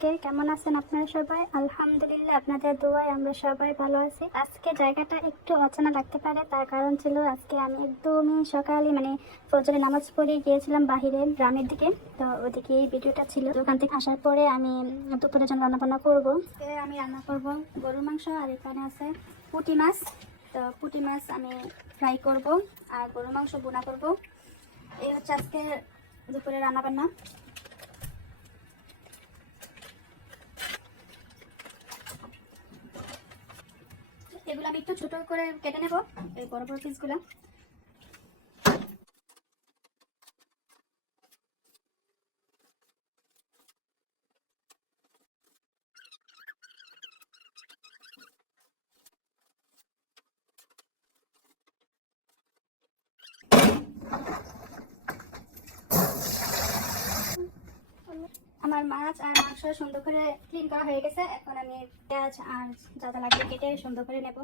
সবাইকে। কেমন আছেন আপনারা সবাই? আলহামদুলিল্লাহ, আপনাদের দোয়ায় আমরা সবাই ভালো আছি। আজকে জায়গাটা একটু অচেনা লাগতে পারে, তার কারণ ছিল আজকে আমি একদমই সকালে ফজরের নামাজ পড়ে গিয়েছিলাম বাহিরে গ্রামের দিকে। তো ওদিকে এই ভিডিওটা ছিল। ওখান থেকে আসার পরে আমি দুপুরের জন্য রান্না করবো। আমি রান্না করব গরুর মাংস, আর এখানে আছে পুঁটি মাছ। তো পুঁটি মাছ আমি ফ্রাই করব আর গরুর মাংস বোনা করব। এই হচ্ছে আজকে দুপুরে রান্নাবান্না। এগুলো আমি একটু ছোট করে কেটে নেব, এই বড় বড় পিসগুলো। আমার মাছ আর মাংস সুন্দর করে ক্লিন করা হয়ে গেছে। এখন আমি পেঁয়াজ আর যা যা লাগবে কেটে সুন্দর করে নেব।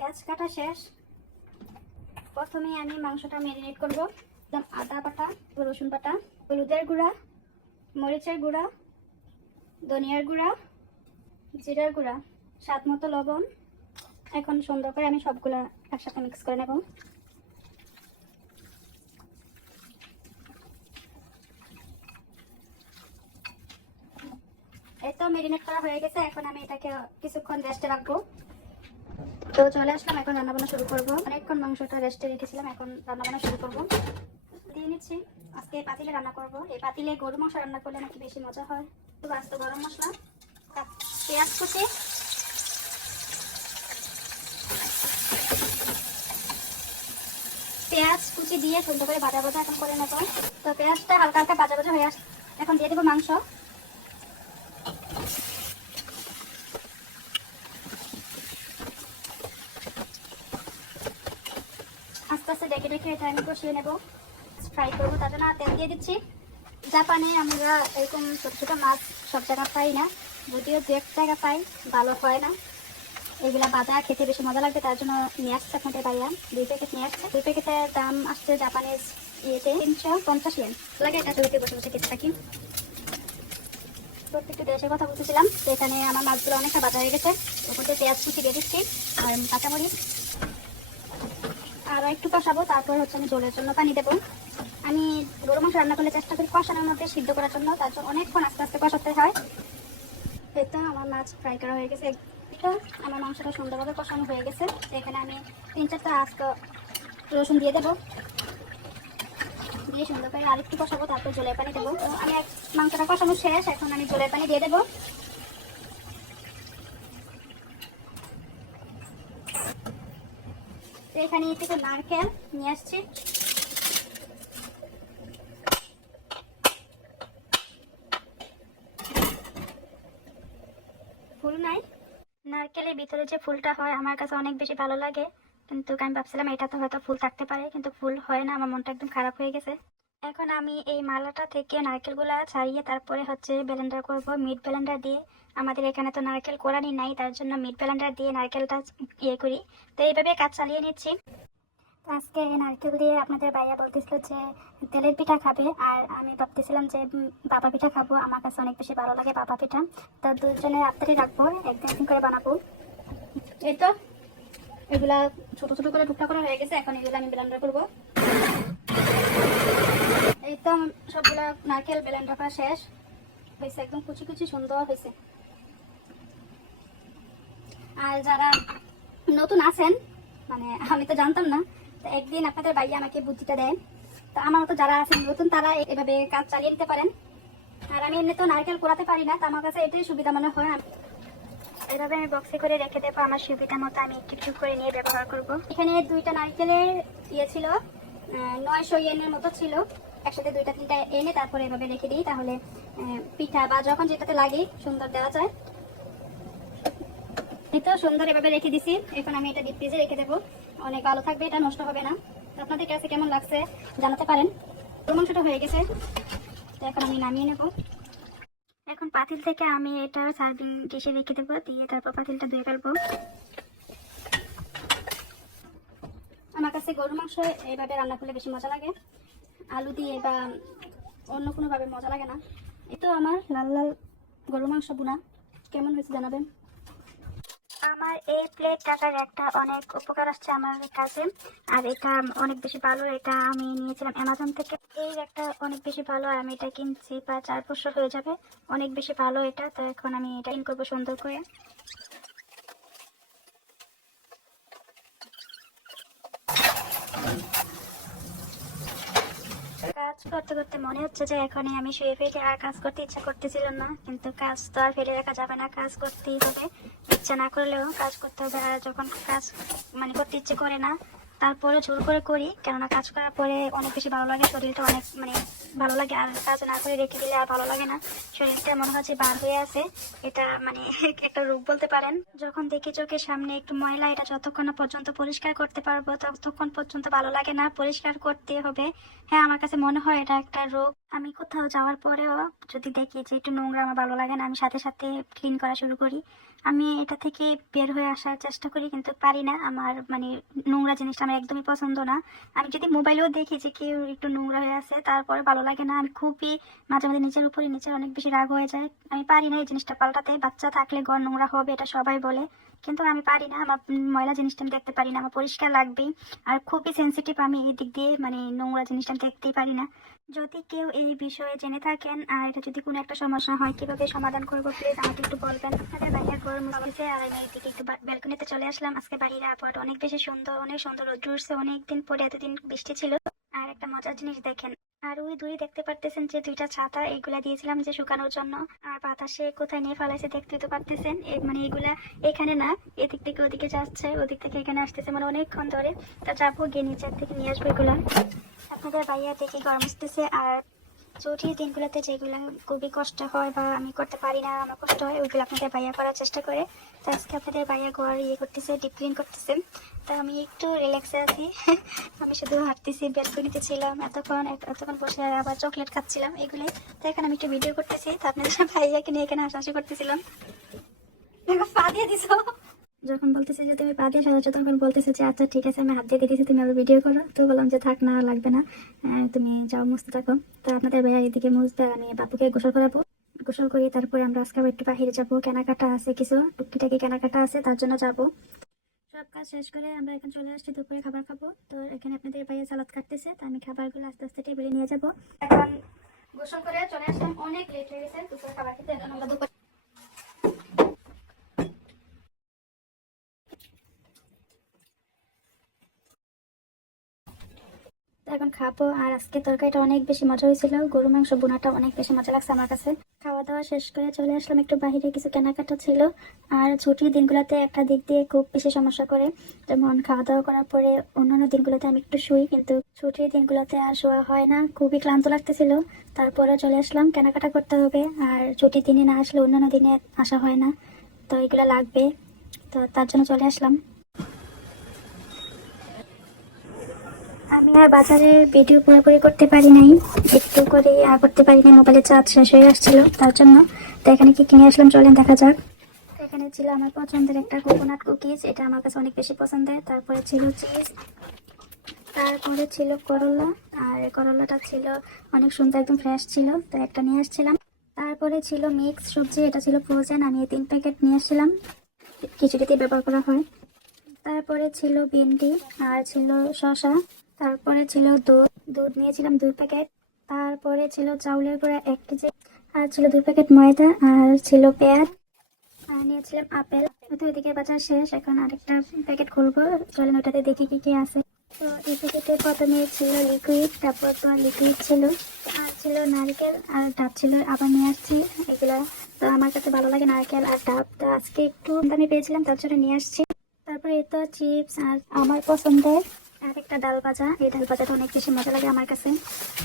পেঁয়াজ কাটা শেষ। প্রথমে আমি মাংসটা ম্যারিনেট করব। আদা বাটা, রসুন বাটা, হলুদের গুঁড়া, মরিচের গুঁড়া, ধনিয়ার গুঁড়া, জিরার গুঁড়া, স্বাদ মতো লবণ। এখন সুন্দর করে আমি সবগুলা একসাথে মিক্স করে নেব। এই তো ম্যারিনেট করা হয়ে গেছে। এখন আমি এটাকে কিছুক্ষণ রেস্টে রাখবো। তো চলে আসলাম, এখন রান্নাবান্না শুরু করবো। অনেকক্ষণ মাংসটা রেস্টে রেখেছিলাম, এখন রান্নাবান্না শুরু করবো। দিয়ে নিচ্ছি। আজকে পাতিলে রান্না করব। এই পাতিলে গরু মাংস রান্না করলে নাকি বেশি মজা হয়। তো আস্ত গরম মশলা, পেঁয়াজ কুচি, দিয়ে সুন্দর করে ভাজা ভাজা এখন করে নেব। তো পেঁয়াজটা হালকা হালকা ভাজা ভাজা হয়ে আসছে। এখন দিয়ে দেবো মাংস। আস্তে আস্তে ডেকে ডেকে এটা আমি কষিয়ে নেব। ফ্রাই করবো, তার জন্য তেল দিয়ে দিচ্ছি। জাপানে আমরা এরকম ছোট ছোট মাছ সব জায়গা পাই না, যদিও দু এক জায়গা পাই, ভালো হয় না। এগুলা বাজা খেতে বেশি মজা লাগবে, তার জন্য নিয়ে আসছে আপনাদের বাইরা। 2 প্যাকেট নিয়ে আসছে। 2 প্যাকেটের দাম আসছে জাপানের ইয়েতে 350 ইয়েন লাগে। এটা চুরিতে বসে বসে খেতে থাকি। প্রত্যেকটা দেশের কথা বলতেছিলাম। তো এখানে আমার মাছগুলো অনেকটা বাজা হয়ে গেছে। ওপরে পেঁয়াজ কুচি দিয়ে দিচ্ছি আর কাঁচামরিচ। আর একটু কষাবো, তারপর হচ্ছে আমি ঝোলের জন্য পানি দেবো। আমি গরু মাংস রান্না করলে চেষ্টা করি কষানোর মধ্যে সিদ্ধ করার জন্য, তার জন্য অনেকক্ষণ আস্তে আস্তে কষাতে হয়। এটা আমার মাছ ফ্রাই করা হয়ে গেছে। আমার মাংসটা সুন্দরভাবে কষানো হয়ে গেছে। এখানে আমি 3-4টা আস্ত রসুন দিয়ে দেবো। দিয়ে সুন্দর করে আরেকটু কষাবো, তারপর জলের পানি দেবো। আমি মাংসটা কষানো শেষ, এখন আমি জলের পানি দিয়ে দেবো। এখানে কিছু নারকেল নিয়ে আসছি। ফুল নাই, নারকেলের ভিতরে যে ফুলটা হয় আমার কাছে অনেক বেশি ভালো লাগে, কিন্তু আমি ভাবছিলাম এটা তো হয়তো ফুল থাকতে পারে, কিন্তু ফুল হয় না। আমার মনটা একদম খারাপ হয়ে গেছে। এখন আমি এই মালাটা থেকে নারকেলগুলা ছাড়িয়ে তারপরে হচ্ছে ব্লেন্ডার করব, মিট ব্লেন্ডার দিয়ে। আমাদের এখানে তো নারকেল কোরানি নাই, তার জন্য মিট ব্লেন্ডার দিয়ে নারকেলটা ইয়ে করি। তো এইভাবে কাজ চালিয়ে নিচ্ছি। আজকে নারকেল দিয়ে আপনাদের ভাইয়া বলতেছিল যে তেলের পিঠা খাবে, আর আমি ভাবতেছিলাম যে বাবা পিঠা খাবো। আমার কাছে অনেক বেশি ভালো লাগে বাবা পিঠা। তো দুজনের আত্মারি রাখবো, একদিন করে বানাবো। এই তো এগুলা ছোট ছোট করে টুকরা করা হয়ে গেছে। এখন এগুলো আমি ব্লেন্ডার করবো। এই তো সবগুলো নারকেল ব্লেন্ডার করা শেষ হয়েছে, একদম কুচি কুচি সুন্দর হয়েছে। আর যারা নতুন আছেন, আমি তো জানতাম না, তো একদিন আপনাদের ভাইয়া আমাকে বুদ্ধিটা দেয়। তো তো আমার মতো যারা আছেন নতুন তারা এভাবে কাজ চালিয়ে নিতে পারেন। আর আমি এমনি তো নারকেল কোরাতে পারি না, তো আমার কাছে এটাই সুবিধা মনে হয়। এভাবে আমি বক্সে করে রেখে দেবো, আমার সুবিধা মতো আমি একটু একটু করে নিয়ে ব্যবহার করব। এখানে 2টা নারকেলের ইয়ে ছিল, 900 ইয়েনের মতো ছিল। একসাথে 2টা 3টা এনে তারপরে এভাবে রেখে দিই, তাহলে পিঠা বা যখন যেটাতে লাগে সুন্দর দেওয়া যায়। এই তো সুন্দর এভাবে রেখে দিছি। এখন আমি এটা ডিপ ফ্রিজে রেখে দেবো, অনেক ভালো থাকবে, এটা নষ্ট হবে না। তো আপনাদের কাছে কেমন লাগছে জানাতে পারেন। মাংসটা হয়ে গেছে, তো এখন আমি নামিয়ে নেব। এখন পাতিল থেকে আমি এটা সার্ভিং ডিশে রেখে দেবো, দিয়ে তারপর পাতিলটা ধুয়ে ফেলবো। আমার কাছে গরুর মাংস এইভাবে রান্না করলে বেশি মজা লাগে, আলু দিয়ে বা অন্য কোনোভাবে মজা লাগে না। এই তো আমার লাল লাল গরুর মাংস বোনা, কেমন হয়েছে জানাবেন। আমার এই প্লেট টাকার একটা অনেক উপকার আসছে আমার কাছে, আর এটা অনেক বেশি ভালো। এটা আমি নিয়েছিলাম অ্যামাজন থেকে, এই একটা অনেক বেশি ভালো। আর আমি এটা কিনছি প্রায় 4 বছর হয়ে যাবে, অনেক বেশি ভালো এটা। তো এখন আমি এটা ইন করবো সুন্দর করে। কাজ করতে করতে মনে হচ্ছে যে এখনই আমি শুয়ে ফেলে, আর কাজ করতে ইচ্ছা করতেছিল না, কিন্তু কাজ তো আর ফেলে রাখা যাবে না, কাজ করতেই হবে। ইচ্ছা না করলেও কাজ করতে হবে। আর যখন কাজ করতে ইচ্ছে করে না, তারপরে জোর করে করি, কেননা কাজ করার পরে অনেক বেশি ভালো লাগে, শরীরটা অনেক ভালো লাগে। আর কাজ না করে রেখে দিলে আর ভালো লাগে না, শরীরটা মনে হচ্ছে বার হয়ে আছে। এটা একটা রোগ বলতে পারেন। যখন দেখি চোখের সামনে একটু ময়লা, এটা যতক্ষণ না পর্যন্ত পরিষ্কার করতে পারবো ততক্ষণ পর্যন্ত ভালো লাগে না, পরিষ্কার করতে হবে। হ্যাঁ, আমার কাছে মনে হয় এটা একটা রোগ। আমি কোথাও যাওয়ার পরেও যদি দেখি যে একটু নোংরা, আমার ভালো লাগে না, আমি সাথে সাথে ক্লিন করা শুরু করি। আমি এটা থেকে বের হয়ে আসার চেষ্টা করি, কিন্তু পারি না। আমার নোংরা জিনিসটা আমার একদমই পছন্দ না। আমি যদি মোবাইলেও দেখি যে কেউ একটু নোংরা হয়ে আছে, তারপরে ভালো লাগে না, আমি খুবই মাঝে মাঝে নিজের অনেক বেশি রাগ হয়ে যায়। আমি পারি না এই জিনিসটা পাল্টাতে। বাচ্চা থাকলে ঘর নোংরা হবে, এটা সবাই বলে, কিন্তু আমি পারি না। আমার ময়লা জিনিসটা আমি দেখতে পারি না, আমার পরিষ্কার লাগবেই। আর খুবই সেন্সিটিভ আমি এই দিক দিয়ে, নোংরা জিনিসটা আমি দেখতেই পারি না। যদি কেউ এই বিষয়ে জেনে থাকেন, আর এটা যদি কোনো একটা সমস্যা হয়, কিভাবে সমাধান করবো প্লিজ আমাকে একটু বলবেন। আমাদের বাইরের ঘর মুছতেছে, আর আমি এদিকে একটু ব্যালকনিতে চলে আসলাম। আজকে বাড়ির আবহাওয়াটা অনেক বেশি সুন্দর, অনেক সুন্দর রোদ্র উঠছে, অনেকদিন পরে, এতদিন বৃষ্টি ছিল। আর একটা মজার জিনিস দেখেন, আর ওই দূরে দেখতে পারতেছেন যে 2টা ছাতা, এগুলা দিয়েছিলাম যে শুকানোর জন্য, আর বাতাসে কোথায় নিয়ে ফেলাইছে দেখতে তো পারতেছেন। এগুলা এখানে না, এদিক থেকে ওদিকে যাচ্ছে, ওদিক থেকে এখানে আসতেছে, অনেকক্ষণ ধরে। তা যাবো গিয়ে নিচের থেকে নিয়ে আসবো এগুলা। আপনাদের ভাইয়া দেখি গরম আসতেছে। আর ছুটির দিনগুলোতে যেগুলো খুবই কষ্ট হয় বা আমি করতে পারি না, আমার কষ্ট হয়, ওইগুলো আপনাদের ভাইয়া করার চেষ্টা করে। তো আজকে আপনাদের ভাইয়া ঘর করতেছে, ডিপ ক্লিন করতেছে। তা আমি একটু রিল্যাক্সে আছি। আমি শুধু হাঁটতেছি, ব্যালকনিতে ছিলাম এতক্ষণ বসে, আবার চকলেট খাচ্ছিলাম এগুলোই। তো এখানে আমি একটু ভিডিও করতেছি, তো আপনাদের ভাইয়াকে নিয়ে এখানে হাসাহাসি করতেছিলাম। পা দিয়ে দিছো। যখন বলতেছে যে তুমি পা দিয়ে সাজাচ্ছো, তখন বলতেছে যে আচ্ছা ঠিক আছে, আমি হাত দিয়ে দিয়েছি, তুমি আবার ভিডিও করো। তো বললাম যে থাক না, লাগবে না, তুমি যাও মুছতে থাকো। তো আপনাদের ভাইয়া এদিকে মুছবে, আমি বাপুকে গোসল করাবো। গোসল করি, তারপরে আমরা আজকে আবার একটু বাহিরে যাবো, কেনাকাটা আছে, কিছু টুকিটাকি কেনাকাটা আছে, তার জন্য যাবো। সব কাজ শেষ করে আমরা এখন চলে আসছি দুপুরে খাবার খাবো। তো এখানে আপনাদের ভাইয়া সালাদ কাটতেছে, তো আমি খাবারগুলো আস্তে আস্তে টেবিলে নিয়ে যাবো। এখন গোসল করে চলে আসলাম, অনেক লেট হয়ে গেছে দুপুরে খাবার খেতে। এখন আমরা দুপুরে এখন খাবো। আর আজকে তরকারিটা অনেক বেশি মজা হয়েছিল, গরু মাংস বোনাটা অনেক বেশি মজা লাগছে আমার কাছে। খাওয়া দাওয়া শেষ করে চলে আসলাম, একটু বাইরে কিছু কেনাকাটা ছিল। আর ছুটির দিনগুলোতে একটা দিক দিয়ে খুব বেশি সমস্যা করে, যেমন খাওয়া দাওয়া করার পরে অন্যান্য দিনগুলোতে আমি একটু শুই, কিন্তু ছুটির দিনগুলোতে আর শোয়া হয় না, খুবই ক্লান্ত লাগতেছিল। তারপরে চলে আসলাম, কেনাকাটা করতে হবে। আর ছুটির দিনে না আসলে অন্যান্য দিনে আসা হয় না, তো এগুলো লাগবে, তো তার জন্য চলে আসলাম। আমি আর বাজারে ভিডিও পুরোপুরি করতে পারি নাই, একটু করে আর করতে পারি নাই, মোবাইলের চার্জ শেষ হয়ে আসছিল তার জন্য। তো এখানে কি কিনে আসলাম চলেন দেখা যাক। এখানে ছিল আমার পছন্দের একটা কোকোনাট কুকিজ, এটা আমার কাছে অনেক বেশি পছন্দের। তারপরে ছিল চিজ, তারপরে ছিল করলা, আর করলাটা ছিল অনেক সুন্দর, একদম ফ্রেশ ছিল, তো একটা নিয়ে আসছিলাম। তারপরে ছিল মিক্স সবজি, এটা ছিল ফ্রোজেন, আমি এই 3 প্যাকেট নিয়ে আসছিলাম, খিচুড়িতে ব্যবহার করা হয়। তারপরে ছিল ভেন্ডি, আর ছিল শসা। তারপরে ছিল দুধ, দুধ নিয়েছিলাম 2 প্যাকেট। তারপরে ছিল চাউলের গুঁড়া 1 কেজি, আর ছিল 2 প্যাকেট ময়দা, আর ছিল পেঁয়াজ, আর নিয়েছিলাম আপেল। তো এদিকে বাজার শেষ, এখন আরেকটা প্যাকেট খুলবো, চলেন ওটাতে দেখি কি কি আছে। তো এই প্যাকেটে প্রথমে ছিল লিকুইড, তারপর তো লিকুইড ছিল, আর ছিল নারকেল, আর ডাব ছিল। আবার নিয়ে আসছি এগুলা। তো আমার কাছে ভালো লাগে নারকেল আর ডাব, তো আজকে একটু দামে পেয়েছিলাম তার জন্য নিয়ে আসছি। তারপরে এই তো চিপস, আর আমার পছন্দের আর একটা ডাল ভাজা। এই ডাল ভাজাটা অনেক বেশি মজা লাগে আমার কাছে।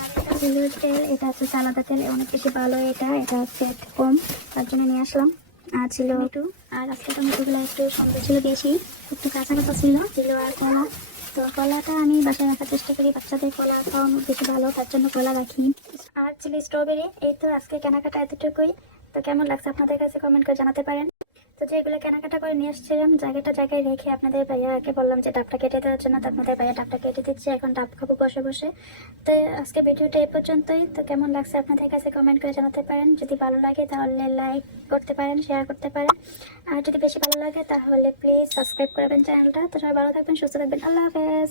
আর এটা হলো তেল, এটা হচ্ছে আলাদা তেল, অনেক বেশি ভালো। এটা ফ্যাট কম, তার জন্য নিয়ে আসলাম। আর ছিল টমেটো, আর আজকে টমেটোগুলো একটু সুন্দর ছিল, বেশি একটু কাঁচা কাঁচা ছিল। আর কলা, তো কলাটা আমি বাসায় রাখার চেষ্টা করি, বাচ্চাদের কলা খাওয়ানো বেশি ভালো, তার জন্য কলা রাখি। আর ছিল স্ট্রবেরি। এই তো আজকে কেনাকাটা এতটুকুই। তো কেমন লাগছে আপনাদের কাছে কমেন্ট করে জানাতে পারেন। তো যেগুলো কেনাকাটা করে নিয়ে আসছিলাম জায়গায় রেখে আপনাদের ভাইয়াকে বললাম যে ডাবটা কেটে দেওয়ার জন্য, তো আপনাদের ভাইয়া ডাবটা কেটে দিচ্ছে, এখন ডাব খাবো বসে বসে। তো আজকে ভিডিওটা এই পর্যন্তই। তো কেমন লাগছে আপনাদের কাছে কমেন্ট করে জানাতে পারেন। যদি ভালো লাগে তাহলে লাইক করতে পারেন, শেয়ার করতে পারেন, আর যদি বেশি ভালো লাগে তাহলে প্লিজ সাবস্ক্রাইব করবেন চ্যানেলটা। তো সবাই ভালো থাকবেন, সুস্থ থাকবেন, আল্লাহ হাফেজ।